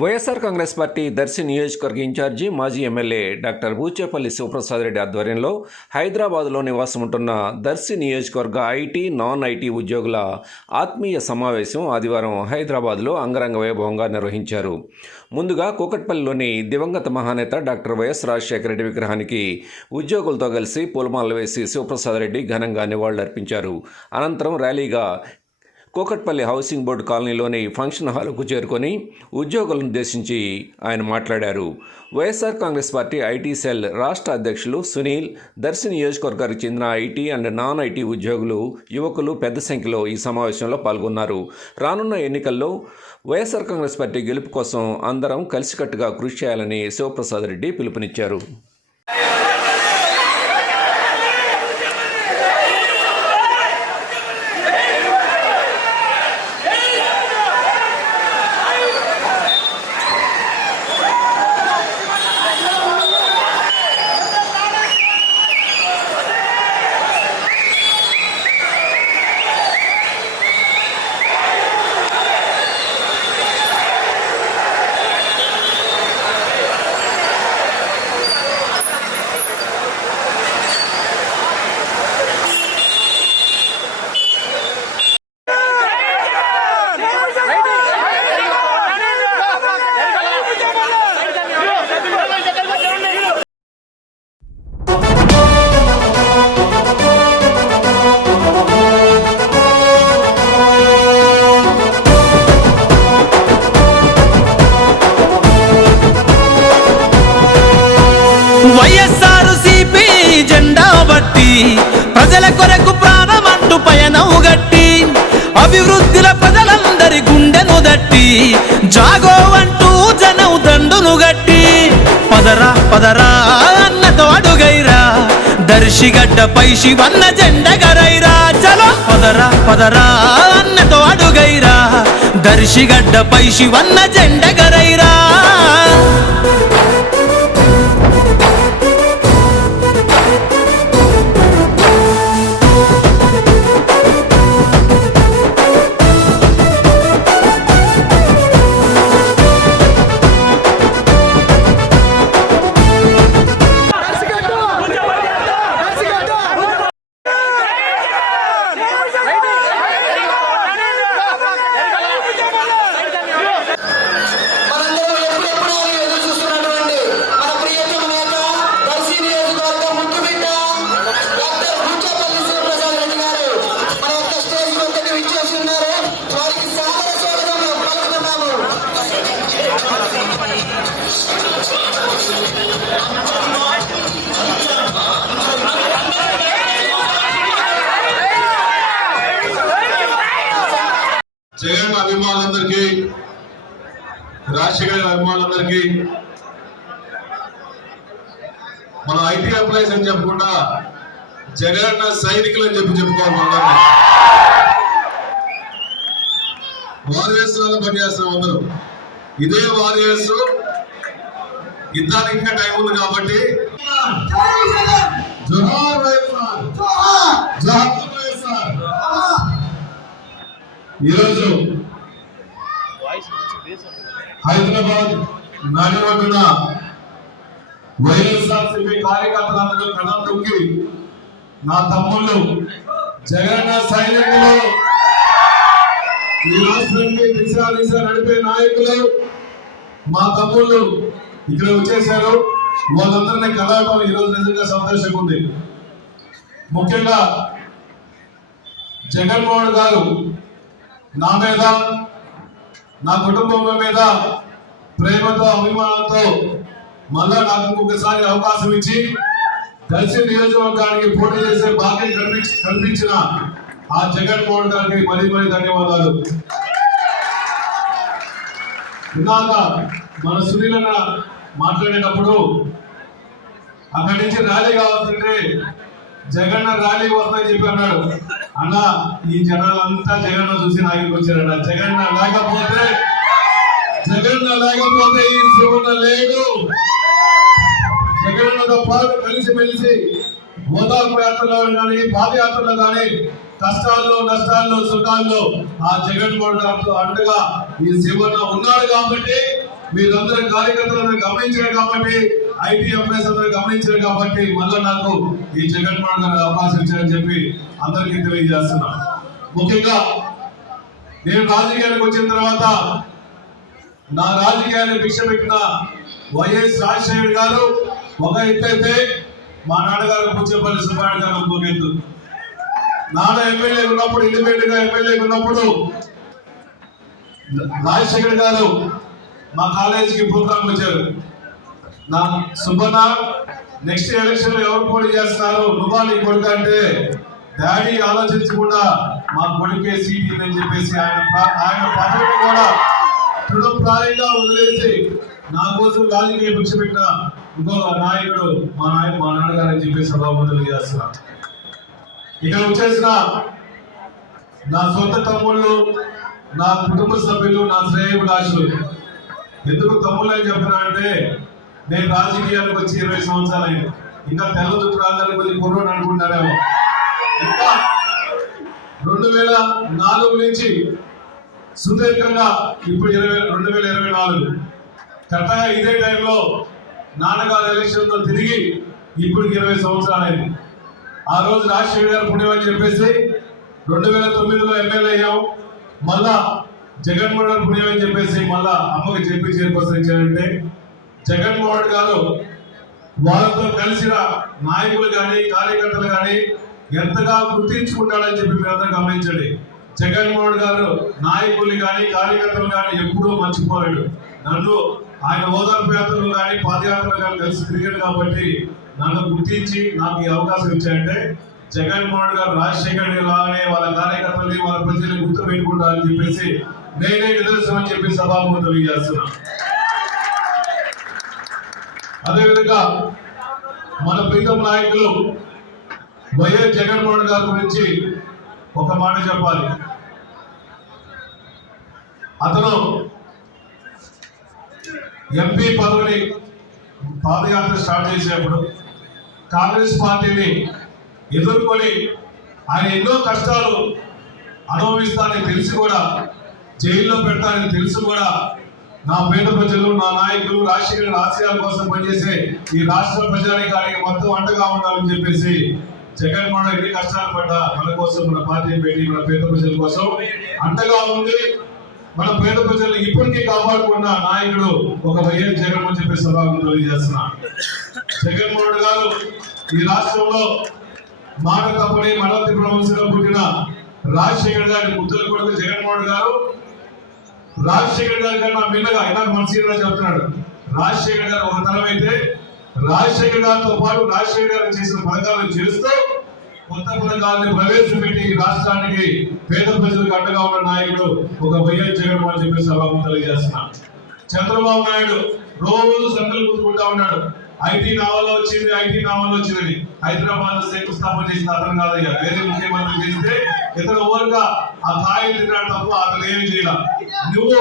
YSR Congress party Darsi నియోజకవర్గ incharge మాజీ MLA doctor Buchepalli Sivaprasad Reddy ఆధ్వర్యంలో హైదరాబాద్లో నివాసం ఉంటున్న దర్శి నియోజకవర్గ ఐటీ నాన్ ఐటీ ఉద్యోగుల ఆత్మీయ సమావేశం ఆదివారం హైదరాబాద్లో అంగరంగ వైభవంగా నిర్వహించారు. ముందుగా కూకట్పల్లిలోని దివంగత మహానేత డాక్టర్ వైఎస్ రాజశేఖర రెడ్డి విగ్రహానికి ఉద్యోగులతో కలిసి పూలమాలలు వేసి శివప్రసాద్ రెడ్డి ఘనంగా నివాళులర్పించారు. అనంతరం ర్యాలీగా కోకట్పల్లి హౌసింగ్ బోర్డు కాలనీలోని ఫంక్షన్ హాల్కు చేరుకొని ఉద్యోగులను ఉద్దేశించి ఆయన మాట్లాడారు. YSR Congress party IT cell రాష్ట్ర అధ్యక్షులు సునీల్ దర్శి నియోజకవర్గానికి చెందిన ఐటీ అండ్ నాన్ ఐటీ ఉద్యోగులు యువకులు పెద్ద సంఖ్యలో ఈ సమావేశంలో పాల్గొన్నారు. రానున్న ఎన్నికల్లో వైఎస్ఆర్ కాంగ్రెస్ పార్టీ గెలుపు కోసం అందరం కలిసికట్టుగా కృషి చేయాలని శివప్రసాద్ రెడ్డి పిలుపునిచ్చారు. జాగో అంటూ జనం దండును గట్టి. పదరా పదరా అన్నతో అడుగైరా దర్శిగడ్డపై శివన్న జెండగరైరా చలో పదరా పదరా అన్నతో అడుగైరా దర్శిగడ్డపై శివన్న జెండగరైరా గారి అభిమానులందరికీ రాజశేఖర్ గారి అభిమానులందరికీ మన ఐటీ ఎంప్లాయీస్ అని చెప్పకుండా జగన్ సైనికులు అని చెప్పి చెప్పుకోవాలి మనందరినీ. వారియర్స్ లాగా పనిచేస్తున్నాం అందరూ. ఇదే వారియర్స్ యుద్ధానికి ఇంకా టైం ఉంది కాబట్టి. ఈరోజు హైదరాబాద్ నడివడ్డున వైఎస్ఆర్సీపీ కార్యకర్తలందరూ కణం తొక్కి నా తమ్ముళ్ళు జగన్న సైనికులు ఈ రాష్ట్రానికి దిశ దిశ నడిపే నాయకులు మా తమ్ముళ్ళు ఇక్కడ వచ్చేసారు వాళ్ళందరినీ కలవటం ఈరోజు నిజంగా సంతోషంగా ఉంది ముఖ్యంగా జగన్మోహన్ గారు నా మీద నా కుటుంబం మీద ప్రేమతో అభిమానంతో మళ్ళా నాకు ఇంకొకసారి అవకాశం ఇచ్చి కలిసి నియోజకవర్గానికి పోటీ చేసే భాగ్యం కల్పించి కల్పించిన ఆ జగన్మోహన్ గారికి మరీ మరీ ధన్యవాదాలు. ఇందాక మన సునీలన్న మాట్లాడేటప్పుడు అక్కడి నుంచి ర్యాలీ కావాల్సింటే జగన్న ర్యాలీ వస్తాయని చెప్పి అన్నాడు. అన్న ఈ జనాలంతా జగన్ చూసి నాగికి వచ్చారన్న జగన్న లేకపోతే జగన్ లేకపోతే ఈ శివన్న లేడు. జగన్తో పాటు కలిసి మెలిసి ఓదార్పు యాత్రలో కానీ పాదయాత్రలో కానీ కష్టాల్లో నష్టాల్లో సుఖాల్లో ఆ జగన్మోహన్ గారితో అండగా ఈ శివన్న ఉన్నాడు కాబట్టి మీరందరూ కార్యకర్తలను గమనించారు కాబట్టి ఐటీ ఎంప్లాయీస్ అందరూ గమనించారు కాబట్టి మళ్ళీ నాకు ఈ జగన్మోహన్ గారు అవకాశం ఇచ్చారని చెప్పి అందరికీ తెలియజేస్తున్నా. ముఖ్యంగా నేను రాజకీయానికి వచ్చిన తర్వాత నా రాజకీయాన్ని భిక్ష పెట్టిన వైఎస్ రాజశేఖర్ గారు ఒక ఎత్తైతే మా నాన్నగారు పుచ్చపల్లి సుబ్బారెడ్డి గారు ఒక ఎత్తు. నాన్న ఎమ్మెల్యే ఉన్నప్పుడు ఇండిపెండెంట్గా ఎమ్మెల్యే ఉన్నప్పుడు రాజశేఖర్ గారు మా కాలేజీకి ప్రోగ్రామ్ వచ్చారు. నా సుబ్బన్న నెక్స్ట్ ఎలక్షన్లో ఎవరు పోటీ చేస్తున్నారు? నువ్వా నీ కొడుకు అంటే డాడీ ఆలోచించకుండా మా కొడుకే సీట్ అని చెప్పేసి ఆయన ఆయన పదవిని కూడా తృణప్రాయంగా వదిలేసి నా కోసం రాజకీయ భిక్ష పెట్టిన ఇంకో నాయకుడు మా నాయన మా నాన్నగారు అని చెప్పేసి సభాపతులు చేస్తున్నా. ఇక్కడ వచ్చేసిన నా సొంత తమ్ముళ్ళు నా కుటుంబ సభ్యులు నా శ్రేయభిలాషులు ఎందుకు తమ్ముళ్ళు అని చెప్పినా అంటే నేను రాజకీయాలకు వచ్చి ఇరవై సంవత్సరాలు అయింది ఇంకా తెల్ల చుట్టూ రాజధాని కొద్ది అనుకుంటారేమో ఇంకా రెండు వేల నాలుగు నుంచి సుదీర్ఘంగా ఇప్పుడు ఇరవై రెండు వేల ఇరవై నాలుగు. కరెక్ట్గా ఇదే టైంలో నాన్నగారు ఎలక్షన్లో తిరిగి ఇప్పుడు ఇరవై సంవత్సరాలు అయింది ఆ రోజు రాజశేఖర్ గారు పుణ్యమని చెప్పేసి రెండు వేల తొమ్మిదిలో ఎమ్మెల్యే అయ్యాం. మళ్ళా జగన్మోహన్ గారు పుణ్యమని చెప్పేసి మళ్ళా అమ్మకి చెప్పి చైర్పర్సన్ జగన్మోహన్ గారు వాళ్ళతో కలిసిన నాయకులు కానీ కార్యకర్తలు కానీ ఎంతగా గుర్తించుకుంటాడని చెప్పి మీరందరూ గమనించండి. జగన్మోహన్ గారు నాయకుల్ని కానీ కార్యకర్తలు కానీ ఎప్పుడూ మర్చిపోయాడు నన్ను ఆయన ఓదార్పు యాత్రలు కానీ పాదయాత్రలు కానీ కలిసి తిరిగాడు కాబట్టి నన్ను గుర్తించి నాకు ఈ అవకాశం ఇచ్చాయంటే జగన్మోహన్ గారు రాజశేఖర్ రెడ్డి లాగానే వాళ్ళ కార్యకర్తలని వాళ్ళ ప్రజల్ని గుర్తు పెట్టుకుంటారని చెప్పేసి నేనే నిదర్శనం చెప్పి సభాముఖం తెలియజేస్తున్నాను. అదేవిధంగా మన ప్రీతం నాయకులు వైఎస్ జగన్మోహన్ గారి గురించి ఒక మాట చెప్పాలి. అతను ఎంపీ పదవిని పాదయాత్ర స్టార్ట్ చేసేప్పుడు కాంగ్రెస్ పార్టీని ఎదుర్కొని ఆయన ఎన్నో కష్టాలు అనుభవిస్తానని తెలిసి కూడా జైల్లో పెడతానని తెలిసి కూడా నా పేద ప్రజలు నా నాయకులు రాజశేఖర ఆశయాల కోసం పనిచేసే ఈ రాష్ట్ర ప్రజాధికారికి మొత్తం అండగా ఉండాలని చెప్పేసి జగన్మోహన్ ఎన్ని కష్టాలు పడ్డా మన కోసం మన పార్టీ పెట్టి మన పేద ప్రజల కోసం అండగా ఉంది మన పేద ప్రజలు ఇప్పటికీ కాపాడుకున్న నాయకుడు ఒక వైఎస్ జగన్మోహన్ చెప్పే సభకు తెలియజేస్తున్నా. జగన్మోహన్ గారు ఈ రాష్ట్రంలో మాట తప్పని మడతి ప్రవంశంలో పుట్టిన రాజశేఖర్ గారి ముద్దలు కొడుకు జగన్మోహన్ గారు రాజశేఖర్ గారి కన్నా మిన్నగా ఇందాక మన చెప్తున్నాడు. రాజశేఖర్ గారు ఒక తరం అయితే రాజశేఖర్ గారితో పాటు రాజశేఖర్ గారు చేసిన పథకాలను చేస్తూ కొత్త పథకాలను ప్రవేశపెట్టి రాష్ట్రానికి పేద ప్రజలకు అండగా ఉన్న నాయకుడు ఒక వైఎస్ జగన్మోహన్ చెప్పి సభకు తెలియజేస్తున్నా. చంద్రబాబు నాయుడు రోజు సంకల్పం కూర్చుకుంటా ఉన్నాడు. ఐటీ నావల్లో వచ్చింది ఐటీ నావల్లో వచ్చిందని. హైదరాబాద్లో శంకుస్థాపన చేసిన అతను కాదయ్యా వేరే ముఖ్యమంత్రి చేస్తే ఇతను ఓవర్గా ఆ కాయలు తిన్నాడు తప్ప అతను ఏమి చేయాల. నువ్వు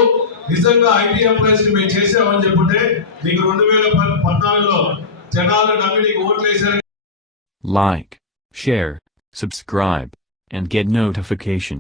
నిజంగా ఐటీ ఎంప్లాయీస్ని మేము చేసామని చెప్పుంటే నీకు రెండు వేల పద్నాలుగులో జనాలు నమ్మి నీకు ఓట్లు వేశారు like share subscribe and get notification.